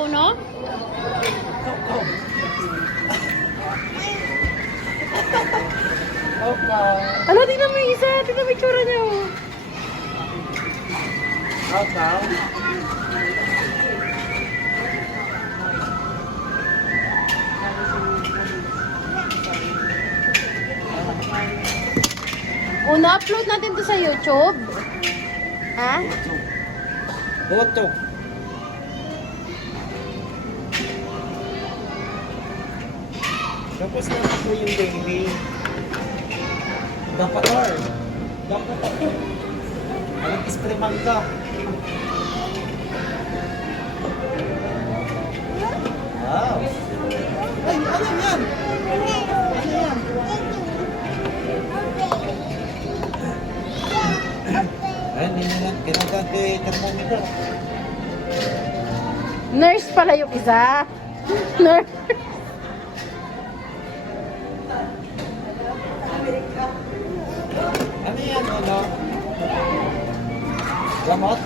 uno? Okay. Ano, tingnan mo yung isa. Tingnan mo yung tsura niya. Oh. Okay. Una, upload natin to sa YouTube. Ha? Boto. Tapos na ako yung baby. Dapat or. Dapat ako. Alam, ispreman ka. Wow. Ay, ano yan? Ano yan? Ay, hindi na lang. Kinagad ko yung thermometer. Nurse pala yung isa. Nurse. Ano yan, ano? Gamot?